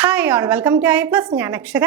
Hi all, welcome to I+. ഞാൻ അക്ഷര.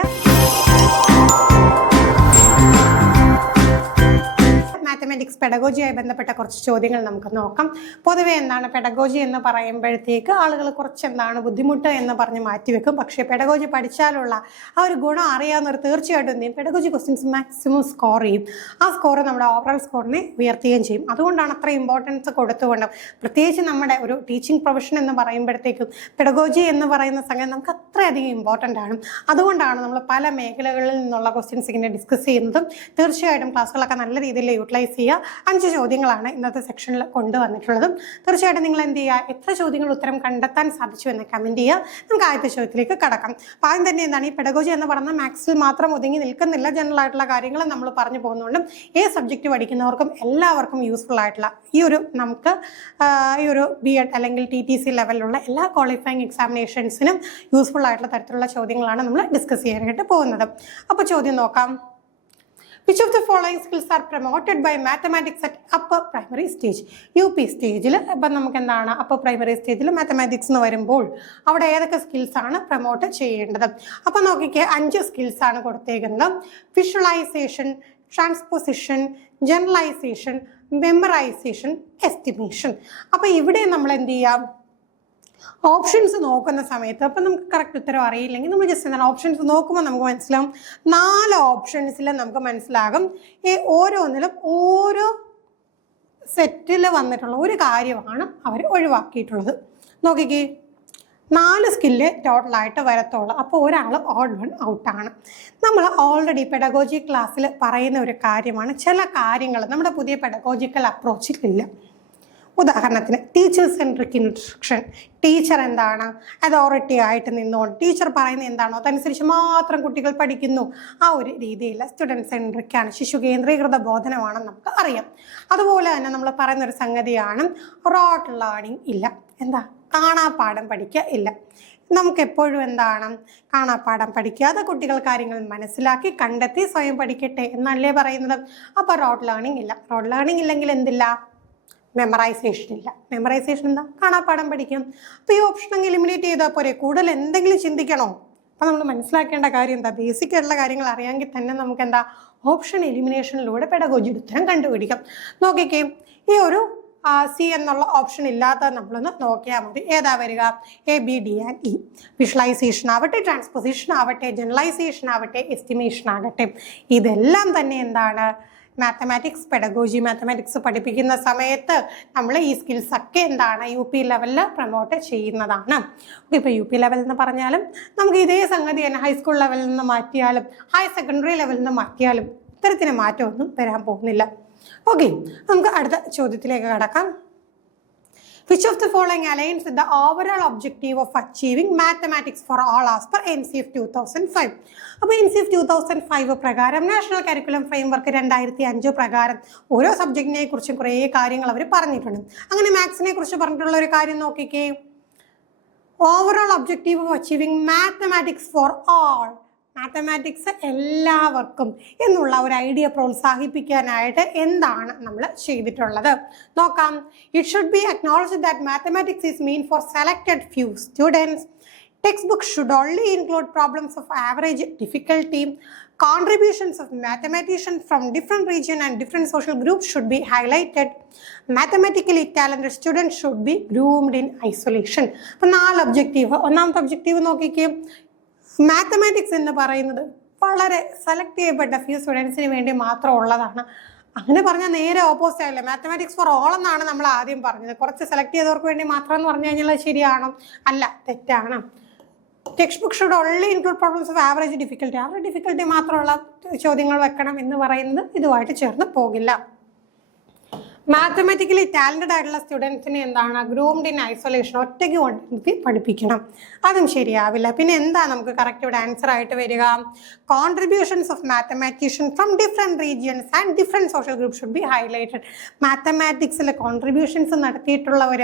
Mathematics പെഡഗോജിയായി ബന്ധപ്പെട്ട കുറച്ച് ചോദ്യങ്ങൾ നമുക്ക് നോക്കാം. പൊതുവെ എന്താണ് പെഡഗോജി എന്ന് പറയുമ്പോഴത്തേക്ക് ആളുകൾ കുറച്ച് എന്താണ് ബുദ്ധിമുട്ട് എന്ന് പറഞ്ഞ് മാറ്റിവെക്കും. പക്ഷേ പെഡഗോജി പഠിച്ചാലുള്ള ആ ഒരു ഗുണം അറിയാവുന്നവർ തീർച്ചയായിട്ടും എന്ത് ചെയ്യും, പെഡഗോജി ക്വസ്റ്റ്യൻസ് മാക്സിമം സ്കോർ ചെയ്യും. ആ സ്കോർ നമ്മുടെ ഓവറോൾ സ്കോറിനെ ഉയർത്തുകയും ചെയ്യും. അതുകൊണ്ടാണ് അത്ര ഇമ്പോർട്ടൻസ് കൊടുത്തുകൊണ്ട്, പ്രത്യേകിച്ച് നമ്മുടെ ഒരു ടീച്ചിങ് പ്രൊഫഷൻ എന്ന് പറയുമ്പോഴത്തേക്കും പെഡഗോജി എന്ന് പറയുന്ന സംഗതി നമുക്ക് അത്രയധികം ഇമ്പോർട്ടൻ്റ് ആണ്. അതുകൊണ്ടാണ് നമ്മൾ പല മേഖലകളിൽ നിന്നുള്ള ക്വസ്റ്റ്യൻസ് ഇങ്ങനെ ഡിസ്കസ് ചെയ്യുന്നതും. തീർച്ചയായിട്ടും ക്ലാസ്സുകളൊക്കെ നല്ല രീതിയിൽ യൂട്ടിലൈസ് ചെയ്യുക. 5 ചോദ്യങ്ങളാണ് ഇന്നത്തെ സെക്ഷനിൽ കൊണ്ടുവന്നിട്ടുള്ളതും. തീർച്ചയായിട്ടും നിങ്ങൾ എന്ത് ചെയ്യുക, എത്ര ചോദ്യങ്ങൾ ഉത്തരം കണ്ടെത്താൻ സാധിച്ചു എന്ന് കമൻറ്റ് ചെയ്യുക. നമുക്ക് ആദ്യത്തെ ചോദ്യത്തിലേക്ക് കടക്കാം. അപ്പോൾ ആദ്യം തന്നെ എന്താണ്, ഈ പെഡഗോജി എന്ന് പറയുന്ന മാത്സിൽ മാത്രം ഒതുങ്ങി നിൽക്കുന്നില്ല. ജനറൽ ആയിട്ടുള്ള കാര്യങ്ങൾ നമ്മൾ പറഞ്ഞു പോകുന്നതുകൊണ്ടും ഏത് സബ്ജക്റ്റ് പഠിക്കുന്നവർക്കും എല്ലാവർക്കും യൂസ്ഫുൾ ആയിട്ടുള്ള ഈ ഒരു നമുക്ക് ഈ ഒരു B.Ed അല്ലെങ്കിൽ TTC ലെവലിലുള്ള എല്ലാ ക്വാളിഫയിങ് എക്സാമിനേഷൻസിനും യൂസ്ഫുൾ ആയിട്ടുള്ള തരത്തിലുള്ള ചോദ്യങ്ങളാണ് നമ്മൾ ഡിസ്കസ് ചെയ്യാനായിട്ട് പോകുന്നത്. അപ്പോൾ ചോദ്യം നോക്കാം. Which of the following skills are promoted by mathematics at upper primary stage? UP സ്റ്റേജിൽ ഇപ്പം നമുക്ക് എന്താണ് അപ്പർ പ്രൈമറി സ്റ്റേജിൽ മാത്തമാറ്റിക്സ് എന്ന് വരുമ്പോൾ അവിടെ ഏതൊക്കെ സ്കിൽസ് ആണ് പ്രൊമോട്ട് ചെയ്യേണ്ടത്? അപ്പം നോക്കിക്കേ, 5 സ്കിൽസ് ആണ് കൊടുത്തേക്കുന്നത്. Visualisation, transposition, generalisation, memorisation, estimation. അപ്പം ഇവിടെ നമ്മൾ എന്ത് ചെയ്യാം, ഓപ്ഷൻസ് നോക്കുന്ന സമയത്ത് അപ്പം നമുക്ക് കറക്റ്റ് ഉത്തരം അറിയില്ലെങ്കിൽ നമ്മൾ ജസ്റ്റ് എന്താണ് ഓപ്ഷൻസ് നോക്കുമ്പോൾ നമുക്ക് മനസ്സിലാവും. 4 ഓപ്ഷൻസിൽ നമുക്ക് മനസ്സിലാകും ഈ ഓരോന്നിലും ഓരോ സെറ്റിൽ വന്നിട്ടുള്ള ഒരു കാര്യമാണ് അവർ ഒഴിവാക്കിയിട്ടുള്ളത്. നോക്കിക്കേ, 4 സ്കില്ല് ടോട്ടലായിട്ട് വരത്തുള്ളൂ. അപ്പോൾ ഒരാൾ ഓഡ് വൺ ഔട്ടാണ്. നമ്മൾ ഓൾറെഡി പെഡഗോജി ക്ലാസ്സിൽ പറയുന്ന ഒരു കാര്യമാണ്, ചില കാര്യങ്ങൾ നമ്മുടെ പുതിയ പെഡഗോജിക്കൽ അപ്രോച്ചിലില്ല. ഉദാഹരണത്തിന് ടീച്ചർ സെൻട്രിക് ഇൻസ്ട്രക്ഷൻ. ടീച്ചർ എന്താണ് അതോറിറ്റി ആയിട്ട് നിന്നുകൊണ്ട് ടീച്ചർ പറയുന്നത് എന്താണോ അതനുസരിച്ച് മാത്രം കുട്ടികൾ പഠിക്കുന്നു. ആ ഒരു രീതിയിൽ സ്റ്റുഡൻറ് സെൻട്രിക്കാണ്, ശിശു കേന്ദ്രീകൃത ബോധനമാണെന്ന് നമുക്ക് അറിയാം. അതുപോലെ തന്നെ നമ്മൾ പറയുന്നൊരു സംഗതിയാണ് റോട്ട് ലേണിംഗ് ഇല്ല. എന്താ, കാണാപ്പാഠം പഠിക്കുക ഇല്ല. നമുക്കെപ്പോഴും എന്താണ് കാണാപ്പാഠം പഠിക്കാതെ കുട്ടികൾ കാര്യങ്ങൾ മനസ്സിലാക്കി കണ്ടെത്തി സ്വയം പഠിക്കട്ടെ എന്നല്ലേ പറയുന്നത്. അപ്പോൾ റോട്ട് ലേണിംഗ് ഇല്ല. റോട്ട് ലേണിംഗ് ഇല്ലെങ്കിൽ എന്തില്ല, മെമ്മറൈസേഷൻ ഇല്ല. മെമ്മറൈസേഷൻ എന്താ, കാണാപ്പാഠം പഠിക്കും. അപ്പോൾ ഈ ഓപ്ഷൻ അങ്ങ് എലിമിനേറ്റ് ചെയ്താൽ പോരെ, കൂടുതൽ എന്തെങ്കിലും ചിന്തിക്കണോ? അപ്പോൾ നമ്മൾ മനസ്സിലാക്കേണ്ട കാര്യം എന്താ, ബേസിക് ആയിട്ടുള്ള കാര്യങ്ങൾ അറിയാമെങ്കിൽ തന്നെ നമുക്ക് എന്താ ഓപ്ഷൻ എലിമിനേഷനിലൂടെ പെഡഗോജി ഉത്തരം കണ്ടുപിടിക്കാം. നോക്കിക്കേ, ഈ ഒരു C എന്നുള്ള ഓപ്ഷൻ ഇല്ലാത്ത നമ്മളൊന്ന് നോക്കിയാൽ മതി. ഏതാ വരിക, ABD&E. വിഷ്വലൈസേഷൻ ആവട്ടെ, ട്രാൻസ്പോസിഷൻ ആവട്ടെ, ജനറലൈസേഷൻ ആവട്ടെ, എസ്റ്റിമേഷൻ ആകട്ടെ, ഇതെല്ലാം തന്നെ എന്താണ് മാത്തമാറ്റിക്സ് പെഡഗോജി. മാത്തമാറ്റിക്സ് പഠിപ്പിക്കുന്ന സമയത്ത് നമ്മൾ ഈ സ്കിൽസ് ഒക്കെ എന്താണ് UP ലെവലിൽ പ്രൊമോട്ട് ചെയ്യുന്നതാണ്. ഇപ്പോൾ UP ലെവൽ എന്ന് പറഞ്ഞാലും നമുക്ക് ഇതേ സംഗതി തന്നെ ഹൈസ്കൂൾ ലെവലിൽ നിന്ന് മാറ്റിയാലും ഹയർ സെക്കൻഡറി ലെവലിൽ നിന്ന് മാറ്റിയാലും ഇത്തരത്തിന് മാറ്റമൊന്നും വരാൻ പോകുന്നില്ല. ഓക്കെ, നമുക്ക് അടുത്ത ചോദ്യത്തിലേക്ക് കടക്കാം. Which of the following aligns with the overall objective of achieving mathematics for all as per NCF 2005? അപ്പോൾ NCF 2005 പ്രകാരം നാഷണൽ കരിക്കുലം ഫ്രെയിംവർക്ക് 2005 പ്രകാരം ഓരോ സബ്ജക്റ്റിനെ കുറിച്ചും കുറേ കാര്യങ്ങൾ അവർ പറഞ്ഞിട്ടുണ്ട്. അങ്ങനെ മാത്സിനെ കുറിച്ച് പറഞ്ഞിട്ടുള്ള ഒരു കാര്യം നോക്കിക്കേ, overall objective of achieving mathematics for all, mathematics എല്ലാവർക്കും എന്നുള്ള ഒരു ഐഡിയ പ്രോത്സാഹിപ്പിക്കാനായിട്ട് എന്താണ് നമ്മൾ ചെയ്തിട്ടുള്ളത് നോക്കാം. It should be acknowledged that mathematics is mean for selected few students. Textbooks should only include problems of average difficulty. Contributions of mathematicians from different regions and different social groups should be highlighted. Mathematically talented students should be groomed in isolation. അപ്പോൾ 4 objective. ഒന്നാമത്തെ objective നോക്കിക്കേ, mathematics എന്ന് പറയുന്നത് വളരെ select ചെയ്യപ്പെട്ട few സ്റ്റുഡൻസിന് വേണ്ടി മാത്രം ഉള്ളതാണ്. അങ്ങനെ പറഞ്ഞാൽ നേരെ ഓപ്പോസിറ്റ് ആയില്ലേ, മാത്തമാറ്റിക്സ് ഫോർ ഓൾ എന്നാണ് നമ്മൾ ആദ്യം പറഞ്ഞത്. കുറച്ച് സെലക്ട് ചെയ്തവർക്ക് വേണ്ടി മാത്രം എന്ന് പറഞ്ഞു കഴിഞ്ഞാൽ ശരിയാണോ? അല്ല, തെറ്റാണ്. Text book should only include problems of average difficulty. Average difficulty മാത്രമുള്ള ചോദ്യങ്ങൾ വെക്കണം എന്ന് പറയുന്നത് ഇതുമായിട്ട് ചേർന്ന് പോകില്ല. മാത്തമാറ്റിക്കലി ടാലൻറ്റഡ് ആയിട്ടുള്ള സ്റ്റുഡൻസിനെ എന്താണ് ഗ്രൂംഡ് ഇൻ ഐസൊലേഷൻ, ഒറ്റയ്ക്ക് കൊണ്ടിരുത്തി പഠിപ്പിക്കണം. അതും ശരിയാവില്ല. പിന്നെ എന്താ നമുക്ക് കറക്റ്റ് ഇവിടെ ആൻസർ ആയിട്ട് വരിക, contributions of mathematician from different regions and different social group should be highlighted. മാത്തമാറ്റിക്സിൽ കോൺട്രിബ്യൂഷൻസ് നടത്തിയിട്ടുള്ളവർ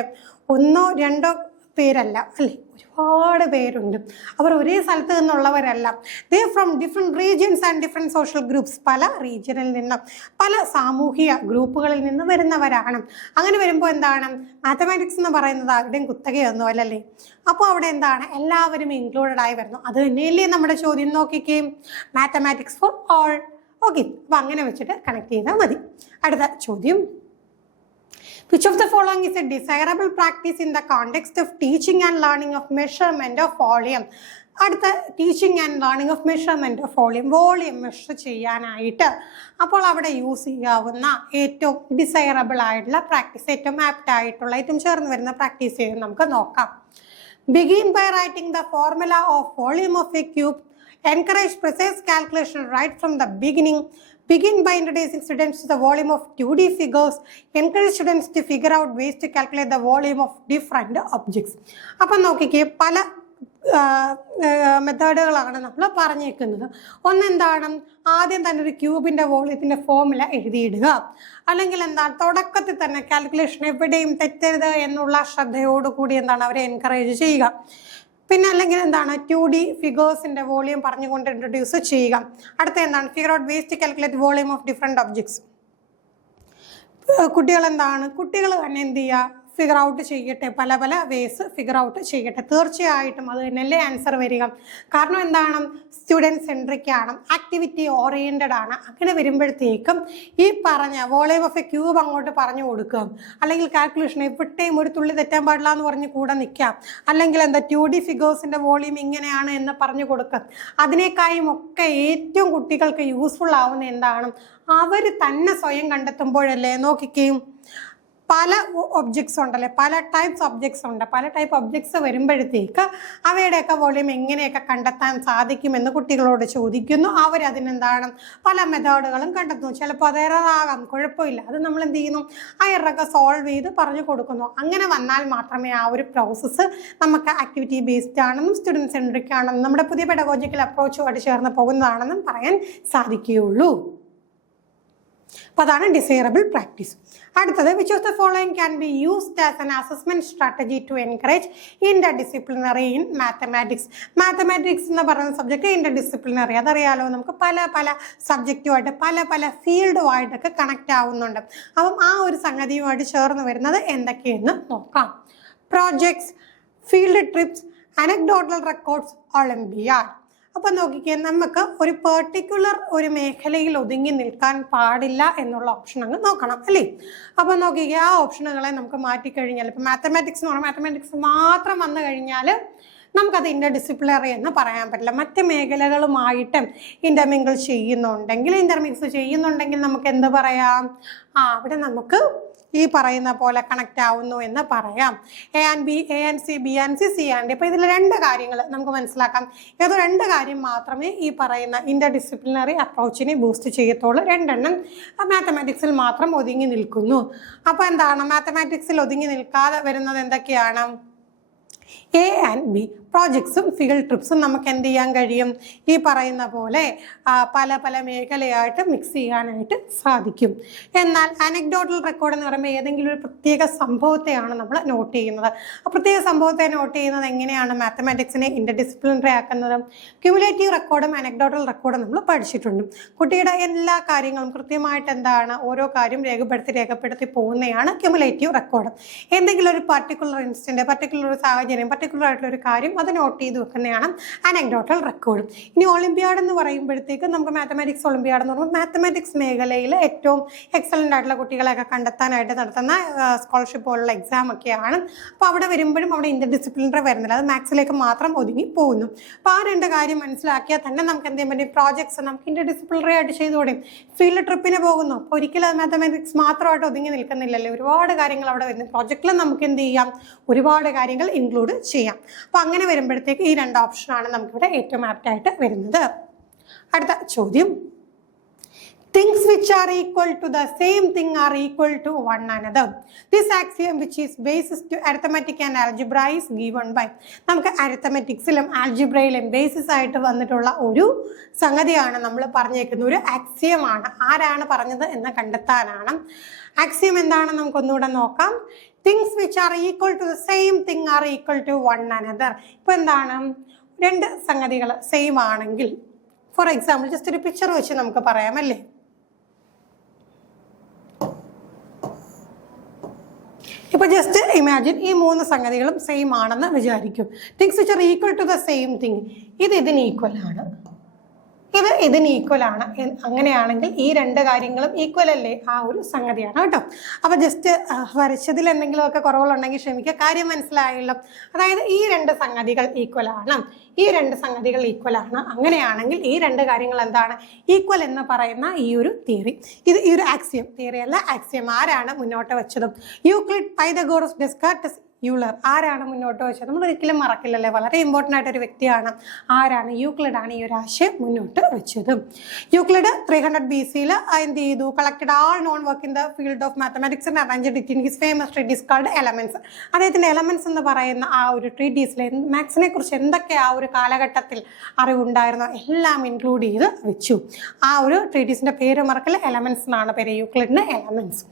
1 2 പേരല്ല അല്ലേ, ഒരുപാട് പേരുണ്ട്. അവർ ഒരേ സ്ഥലത്ത് നിന്നുള്ളവരല്ല. They from different regions and different social groups. പല റീജിയനിൽ നിന്ന്, പല സാമൂഹിക ഗ്രൂപ്പുകളിൽ നിന്ന് വരുന്നവരാണ്. അങ്ങനെ വരുമ്പോൾ എന്താണ്, മാത്തമാറ്റിക്സ് എന്ന് പറയുന്നത് ആരുടെയും കുത്തകയൊന്നും അല്ലല്ലേ. അപ്പോൾ അവിടെ എന്താണ്, എല്ലാവരും ഇൻക്ലൂഡഡ് ആയി വരുന്നു. അത് തന്നെയല്ലേ നമ്മുടെ ചോദ്യം. നോക്കിക്കേ, മാത്തമാറ്റിക്സ് ഫോർ ഓൾ. ഓക്കെ, അപ്പോൾ അങ്ങനെ വെച്ചിട്ട് കണക്ട് ചെയ്താൽ മതി. അടുത്ത ചോദ്യം, which of the following is a desirable practice in the context of teaching and learning of measurement of volume? അടുത്ത teaching and learning of measurement of volume measure ചെയ്യാനായിട്ട് അപ്പോൾ അവിടെ യൂസ് ചെയ്യാവുന്ന ഏറ്റവും ഡിസൈറബിൾ ആയിട്ടുള്ള പ്രാക്ടീസ്, ഏറ്റവും ആപ്റ്റ് ആയിട്ടുള്ള, ഏറ്റവും ചേർന്ന് വരുന്ന പ്രാക്ടീസ് ചെയ്ത് നമുക്ക് നോക്കാം. Begin by writing the formula of volume of a cube. Encourage precise calculation right from the beginning. Begin by introducing students to the volume of 2D figures. Encourage students to figure out ways to calculate the volume of different objects. അപ്പം നോക്കിക്കേ, പല മെത്തേഡുകളാണ് നമ്മൾ പറഞ്ഞേക്കുന്നത്. ഒന്നെന്താണ്, ആദ്യം തന്നെ ഒരു ക്യൂബിൻ്റെ വോളിയത്തിൻ്റെ formula എഴുതിയിടുക. അല്ലെങ്കിൽ എന്താണ്, തുടക്കത്തിൽ തന്നെ കാൽക്കുലേഷൻ എവിടെയും തെറ്റരുത് എന്നുള്ള ശ്രദ്ധയോടുകൂടി എന്താണ് അവരെ എൻകറേജ് ചെയ്യുക. പിന്നെ അല്ലെങ്കിൽ എന്താണ്, 2D ഫിഗേഴ്സിൻ്റെ വോളിയം പറഞ്ഞുകൊണ്ട് ഇൻട്രൊഡ്യൂസ് ചെയ്യുക. അടുത്ത എന്താണ്, figure out ways to calculate volume of different objects. കുട്ടികൾ തന്നെ എന്ത് ചെയ്യുക, ഫിഗർ ഔട്ട് ചെയ്യട്ടെ, പല പല വേസ് ഫിഗർ ഔട്ട് ചെയ്യട്ടെ. തീർച്ചയായിട്ടും അത് തന്നെയല്ലേ ആൻസർ വരിക. കാരണം എന്താണ്, സ്റ്റുഡൻറ് സെൻട്രിക് ആണ്, ആക്ടിവിറ്റി ഓറിയൻറ്റഡ് ആണ്. അങ്ങനെ വരുമ്പോഴത്തേക്കും ഈ പറഞ്ഞ വോളിയം ഓഫ് എ ക്യൂബ് അങ്ങോട്ട് പറഞ്ഞു കൊടുക്കാം, അല്ലെങ്കിൽ കാൽക്കുലേഷൻ എവിടെയും ഒരു തുള്ളി തെറ്റാൻ പാടില്ല എന്ന് പറഞ്ഞ് കൂടെ നിൽക്കാം, അല്ലെങ്കിൽ എന്താ 2D ഫിഗേഴ്സിൻ്റെ വോളിയം ഇങ്ങനെയാണ് എന്ന് പറഞ്ഞു കൊടുക്കാം. അതിനേക്കാളും ഒക്കെ ഏറ്റവും കുട്ടികൾക്ക് യൂസ്ഫുൾ ആവുന്ന എന്താണ്, അവർ തന്നെ സ്വയം കണ്ടെത്തുമ്പോഴല്ലേ. നോക്കിക്കുകയും പല ഒബ്ജക്ട്സ് ഉണ്ടല്ലേ, പല ടൈപ്സ് ഒബ്ജക്ട്സ് ഉണ്ട്. പല ടൈപ്പ് ഒബ്ജക്ട്സ് വരുമ്പോഴത്തേക്ക് അവയുടെയൊക്കെ വോളിയം എങ്ങനെയൊക്കെ കണ്ടെത്താൻ സാധിക്കുമെന്ന് കുട്ടികളോട് ചോദിക്കുന്നു. അവരതിനെന്താണ് പല മെത്തേഡുകളും കണ്ടെത്തുന്നു. ചിലപ്പോൾ അത് എററാകാം, കുഴപ്പമില്ല. അത് നമ്മൾ എന്ത് ചെയ്യുന്നു, ആ എററൊക്കെ സോൾവ് ചെയ്ത് പറഞ്ഞു കൊടുക്കുന്നു. അങ്ങനെ വന്നാൽ മാത്രമേ ആ ഒരു പ്രോസസ്സ് നമുക്ക് ആക്ടിവിറ്റി ബേസ്ഡ് ആണെന്നും സ്റ്റുഡൻറ് സെൻട്രിക് ആണെന്നും നമ്മുടെ പുതിയ പെഡഗോജിക്കൽ അപ്രോച്ചുമായിട്ട് ചേർന്ന് പോകുന്നതാണെന്നും പറയാൻ സാധിക്കുകയുള്ളൂ. അപ്പോൾ അതാണ് ഡിസൈറബിൾ പ്രാക്ടീസ്. അടുത്തത്, which of the following can be used as an assessment strategy to encourage interdisciplinary in mathematics. Mathematics എന്ന് പറയുന്ന സബ്ജക്റ്റ് ഇന്റർഡിസിപ്ലിനറി, അതറിയാലോ. നമുക്ക് പല പല സബ്ജക്റ്റുമായിട്ട് പല പല ഫീൽഡുമായിട്ടൊക്കെ കണക്റ്റ് ആവുന്നുണ്ട്. അപ്പം ആ ഒരു സംഗതിയുമായിട്ട് ചേർന്ന് വരുന്നത് എന്തൊക്കെയെന്ന് നോക്കാം. Projects, field TRIPS, anecdotal records, olympiad. അപ്പം നോക്കിക്കേ, നമുക്ക് ഒരു പെർട്ടിക്കുലർ ഒരു മേഖലയിൽ ഒതുങ്ങി നിൽക്കാൻ പാടില്ല എന്നുള്ള ഓപ്ഷൻ അങ്ങ് നോക്കണം അല്ലേ. അപ്പം നോക്കിക്കേ, ആ ഓപ്ഷനുകളെ നമുക്ക് മാറ്റിക്കഴിഞ്ഞാൽ, ഇപ്പം മാത്തമാറ്റിക്സ് എന്ന് പറഞ്ഞാൽ മാത്തമാറ്റിക്സ് മാത്രം വന്നു കഴിഞ്ഞാൽ നമുക്കത് ഇന്റർഡിസിപ്ലിനറി എന്ന് പറയാൻ പറ്റില്ല. മറ്റ് മേഖലകളുമായിട്ട് ഇന്റർമിക്സ് ചെയ്യുന്നുണ്ടെങ്കിൽ നമുക്ക് എന്ത് പറയാം, അവിടെ നമുക്ക് ഈ പറയുന്ന പോലെ കണക്റ്റ് ആവുന്നു എന്ന് പറയാം. A and B, A and C, B and C, C and D. അപ്പോൾ ഇതിൽ രണ്ട് കാര്യങ്ങൾ നമുക്ക് മനസ്സിലാക്കാം. ഏതോ രണ്ട് കാര്യം മാത്രമേ ഈ പറയുന്ന ഇന്റർഡിസിപ്ലിനറി അപ്രോച്ചിനെ ബൂസ്റ്റ് ചെയ്യത്തുള്ളൂ. രണ്ടെണ്ണം മാത്തമാറ്റിക്സിൽ മാത്രം ഒതുങ്ങി നിൽക്കുന്നു. അപ്പോൾ എന്താണ്, മാത്തമാറ്റിക്സിൽ ഒതുങ്ങി നിൽക്കാതെ വരുന്നത് എന്തൊക്കെയാണ്, എ ആൻഡ് ബി പ്രോജക്ട്സും ഫീൽഡ് ട്രിപ്സും നമുക്ക് എന്ത് ചെയ്യാൻ കഴിയും, ഈ പറയുന്ന പോലെ പല പല മേഖലയായിട്ട് മിക്സ് ചെയ്യാനായിട്ട് സാധിക്കും. എന്നാൽ അനക്ഡോട്ടൽ റെക്കോർഡ് എന്ന് പറയുമ്പോൾ ഏതെങ്കിലും ഒരു പ്രത്യേക സംഭവത്തെയാണ് നമ്മൾ നോട്ട് ചെയ്യുന്നത്. ആ പ്രത്യേക സംഭവത്തെ നോട്ട് ചെയ്യുന്നത് എങ്ങനെയാണ് മാത്തമാറ്റിക്സിനെ ഇന്റർഡിസിപ്ലിനറി ആക്കുന്നത്. ക്യുമുലേറ്റീവ് റെക്കോർഡും അനക്ഡോട്ടൽ റെക്കോർഡും നമ്മൾ പഠിച്ചിട്ടുണ്ട്. കുട്ടിയുടെ എല്ലാ കാര്യങ്ങളും കൃത്യമായിട്ട് എന്താണ് ഓരോ കാര്യം രേഖപ്പെടുത്തി പോകുന്നതാണ് ക്യുമുലേറ്റീവ് റെക്കോർഡ്. എന്തെങ്കിലും ഒരു പർട്ടിക്കുലർ ഇൻസ്റ്റന്റ്, പർട്ടിക്കുലർ ഒരു സാഹചര്യം, പർട്ടിക്കുലർ ആയിട്ടുള്ള ഒരു കാര്യം അത് നോട്ട് ചെയ്ത് വെക്കുന്നതാണ് അനക്ഡോട്ടൽ റെക്കോർഡ്. ഇനി ഒളിമ്പിയാഡ് എന്ന് പറയുമ്പോഴത്തേക്ക് നമുക്ക് മാത്തമാറ്റിക്സ് ഒളിമ്പിയാഡ് എന്ന് പറയുമ്പോൾ മാത്തമാറ്റിക്സ് മേഖലയിൽ ഏറ്റവും എക്സലൻ്റ് ആയിട്ടുള്ള കുട്ടികളെയൊക്കെ കണ്ടെത്താനായിട്ട് നടത്തുന്ന സ്കോളർഷിപ്പ് പോലുള്ള എക്സാം ഒക്കെയാണ്. അപ്പോൾ അവിടെ വരുമ്പോഴും അവിടെ ഇന്റർഡിസിപ്ലിനറി വരുന്നില്ല, അത് മാത്സിലേക്ക് മാത്രം ഒതുങ്ങി പോകുന്നു. അപ്പോൾ ആ രണ്ട് കാര്യം മനസ്സിലാക്കിയാൽ തന്നെ നമുക്ക് എന്ത് ചെയ്യാൻ പറ്റും, പ്രോജക്ട്സ് നമുക്ക് ഇന്റർഡിസിപ്ലിനറി ആയിട്ട് ചെയ്തുകൂടെ. ഫീൽഡ് ട്രിപ്പിന് പോകുന്നു, അപ്പോൾ ഒരിക്കലും അത് മാത്തമാറ്റിക്സ് മാത്രമായിട്ട് ഒതുങ്ങി നിൽക്കുന്നില്ലല്ലേ, ഒരുപാട് കാര്യങ്ങൾ അവിടെ വരുന്നു. പ്രോജക്റ്റിൽ നമുക്ക് എന്ത് ചെയ്യാം, ഒരുപാട് കാര്യങ്ങൾ ഇൻക്ലൂഡ് ചെയ്യാം. അപ്പോൾ അങ്ങനെ വരുമ്പോഴത്തേക്ക് ഈ രണ്ട് ഓപ്ഷനാണ് നമുക്കിവിടെ ഏറ്റവും ആപ്റ്റായിട്ട് വരുന്നത്. അടുത്ത ചോദ്യം, things which are equal to the same thing are equal to one another. This axiom which is basis to arithmetic and algebra is given by. നമുക്ക് അരിത്തമെറ്റിക്സിലും ആൽജിബ്രയിലും ബേസിസ് ആയിട്ട് വന്നിട്ടുള്ള ഒരു സംഗതിയാണ് നമ്മൾ പറഞ്ഞേക്കുന്ന ഒരു ആക്സിയമാണ്. ആരാണ് പറഞ്ഞത് എന്ന് കണ്ടെത്താനാണ്. ആക്സിയം എന്താണെന്ന് നമുക്കൊന്നുകൂടെ നോക്കാം. Things which are equal to the same thing are equal to one another. ഇപ്പൊ എന്താണ്, രണ്ട് സംഗതികൾ സെയിം ആണെങ്കിൽ, ഫോർ എക്സാമ്പിൾ ജസ്റ്റ് ഒരു പിക്ചർ വെച്ച് നമുക്ക് പറയാമല്ലേ. ഇപ്പൊ ജസ്റ്റ് ഇമാജിൻ ഈ മൂന്ന് സംഗതികളും സെയിം ആണെന്ന് വിചാരിക്കും. Things which are equal to the same thing, ഇതിന് ഈക്വൽ ആണ്, ഇതിന് ഈക്വൽ ആണ്. അങ്ങനെയാണെങ്കിൽ ഈ രണ്ട് കാര്യങ്ങളും ഈക്വൽ അല്ലേ, ആ ഒരു സംഗതിയാണ് കേട്ടോ. അപ്പൊ ജസ്റ്റ് വരച്ചതിൽ എന്തെങ്കിലുമൊക്കെ കുറവുകളുണ്ടെങ്കിൽ ക്ഷമിക്കുക, കാര്യം മനസ്സിലായല്ലോ. അതായത് ഈ രണ്ട് സംഗതികൾ ഈക്വൽ ആണ്, ഈ രണ്ട് സംഗതികൾ ഈക്വൽ ആണ്. അങ്ങനെയാണെങ്കിൽ ഈ രണ്ട് കാര്യങ്ങൾ എന്താണ്, ഈക്വൽ എന്ന് പറയുന്ന ഈ ഒരു തിയറി, ഈ ഒരു ആക്സിയം, തിയറി അല്ല ആക്സിയം ആരാണ് മുന്നോട്ട് വെച്ചതും? Euclid, Pythagoras, Descartes, Euler. ആരാണ് മുന്നോട്ട് വെച്ചത്? നമ്മൾ ഒരിക്കലും മറക്കില്ലല്ലേ, വളരെ ഇമ്പോർട്ടൻ്റ് ആയിട്ടൊരു വ്യക്തിയാണ്. ആരാണ്? യൂക്ലിഡ് ആണ് ഈ ഒരു ആശയം മുന്നോട്ട് വെച്ചത്. യൂക്ലിഡ് 300 BC എന്ത് ചെയ്തു? Collected all known work in the field of mathematics and arranged it in his famous treatise called elements. അദ്ദേഹത്തിന്റെ എലമെന്റ്സ് എന്ന് പറയുന്ന ആ ഒരു ട്രീറ്റീസിൽ മാത്സിനെ കുറിച്ച് എന്തൊക്കെ ആ ഒരു കാലഘട്ടത്തിൽ അറിവുണ്ടായിരുന്നോ എല്ലാം ഇൻക്ലൂഡ് ചെയ്ത് വെച്ചു. ആ ഒരു ട്രീറ്റീസിന്റെ പേര് മറക്കൽ, എലമെന്റ്സ് എന്നാണ് പേര്, യൂക്ലിഡിന്റെ എലമെന്റ്സ്.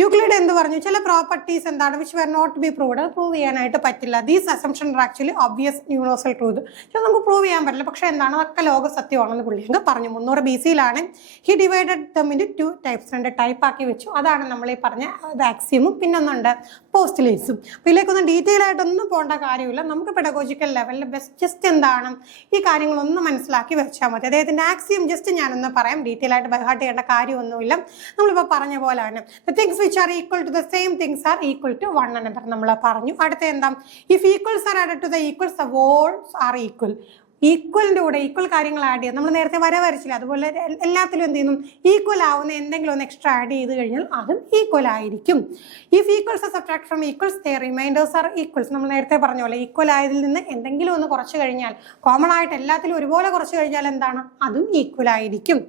യൂക്ലിഡ് എന്ത് പറഞ്ഞു? ചില പ്രോപ്പർട്ടീസ് എന്താണ് which were not be proved, prove ചെയ്യാനായിട്ട് പറ്റില്ല. These assumption are actually obvious universal truth. പക്ഷെ നമുക്ക് പ്രൂവ് ചെയ്യാൻ പറ്റില്ല, പക്ഷെ എന്താണ്, അതൊക്കെ ലോക സത്യമാണെന്ന് പുള്ളി അങ്ങ് പറഞ്ഞു. 300 BC he divided dum into 2 types, 2 type ആക്കി വെച്ചു. അതാണ് നമ്മൾ ഈ പറഞ്ഞ ആക്സിയമും പിന്നൊന്നുണ്ട് പോസ്റ്റുലേറ്റ്സും. അപ്പോൾ ഇതിലേക്കൊന്നും ഡീറ്റെയിൽ ആയിട്ടൊന്നും പോകേണ്ട കാര്യമില്ല. നമുക്ക് പെഡഗോജിക്കൽ ലെവലിൽ ജസ്റ്റ് എന്താണ് ഈ കാര്യങ്ങളൊന്നും മനസ്സിലാക്കി വെച്ചാൽ മതി. അദ്ദേഹത്തിന്റെ ആക്സിയം ജസ്റ്റ് ഞാനൊന്ന് പറയാം, ഡീറ്റെയിൽ ആയിട്ട് ബൈഹാർട്ട് ചെയ്യേണ്ട കാര്യമൊന്നുമില്ല. നമ്മളിപ്പോൾ പറഞ്ഞ പോലെ തന്നെ the things which are equal to the same things are equal to one another നമ്മൾ പറഞ്ഞു. അടുത്ത എന്താ, if equals are added to the equals the wholes are equal. ഈക്വലിന്റെ കൂടെ ഈക്വൽ കാര്യങ്ങൾ ആഡ് ചെയ്യാം. നമ്മൾ നേരത്തെ വരച്ചില്ല, അതുപോലെ എല്ലാത്തിലും എന്ത് ചെയ്യുന്നു, ഈക്വൽ ആവുന്ന എന്തെങ്കിലും ഒന്ന് എക്സ്ട്രാ ആഡ് ചെയ്ത് കഴിഞ്ഞാൽ അതും ഈക്വൽ ആയിരിക്കും. If equals are subtract from equals the remainders are equals. നമ്മൾ നേരത്തെ പറഞ്ഞ പോലെ ഈക്വൽ ആയതിൽ നിന്ന് എന്തെങ്കിലും ഒന്ന് കുറച്ച് കഴിഞ്ഞാൽ, കോമൺ ആയിട്ട് എല്ലാത്തിലും ഒരുപോലെ കുറച്ച് കഴിഞ്ഞാൽ എന്താണ്, അതും ഈക്വൽ ആയിരിക്കും.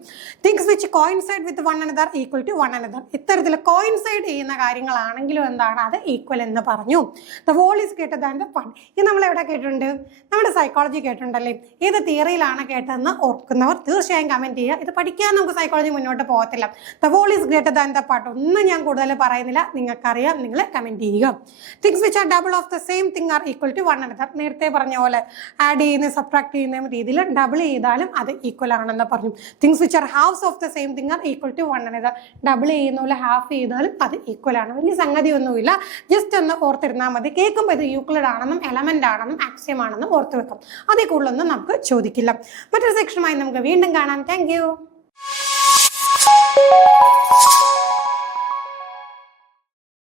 Things which coincide with one another equal to one another. ഇത്തരത്തിൽ കോയിൻസൈഡ് ചെയ്യുന്ന കാര്യങ്ങളാണെങ്കിലും എന്താണ്, അത് ഈക്വൽ എന്ന് പറഞ്ഞു. The whole is greater than the part. ഇത് നമ്മൾ എവിടെ കേട്ടിട്ടുണ്ട്? നമ്മുടെ സൈക്കോളജി കേട്ടിട്ടുണ്ടല്ലേ. ഏത് തിയറിയിലാണ് കേട്ടതെന്ന് ഓർക്കുന്നവർ തീർച്ചയായും കമന്റ് ചെയ്യുക. ഇത് പഠിക്കാൻ നമുക്ക് സൈക്കോളജി മുന്നോട്ട് പോകത്തില്ല. The whole is greater than the part ഒന്നും ഞാൻ കൂടുതൽ പറയുന്നില്ല, നിങ്ങൾക്കറിയാം, നിങ്ങൾ കമന്റ് ചെയ്യുക. Things which are double of the same thing are equal to one another. നേരത്തെ പറഞ്ഞ പോലെ ആഡ് ചെയ്യുന്ന സബ്ട്രാക്ട് ചെയ്യുന്ന രീതിയിൽ ഡബിൾ ചെയ്താലും അത് ഈക്വൽ ആണെന്ന് പറഞ്ഞു. Things which are halves of the same thing are equal to one another. Double ചെയ്യുന്ന പോലെ ഹാഫ് ചെയ്താലും അത് ഈക്വൽ ആണ്. വലിയ സംഗതിയൊന്നുമില്ല, ജസ്റ്റ് ഒന്ന് ഓർത്തിരുന്നാൽ മതി. കേൾക്കുമ്പോൾ ഇത് യൂക്ലിഡ് ആണെന്നും എലമെന്റ് ആണെന്നും ആക്സിയം ആണെന്നും ഓർത്ത് വെക്കാം. അതേ കൂടുതലൊന്നും നമുക്ക് ചോദിക്കില്ല. മറ്റൊരു സെക്ഷനുമായി നമുക്ക് വീണ്ടും കാണാം. Thank you.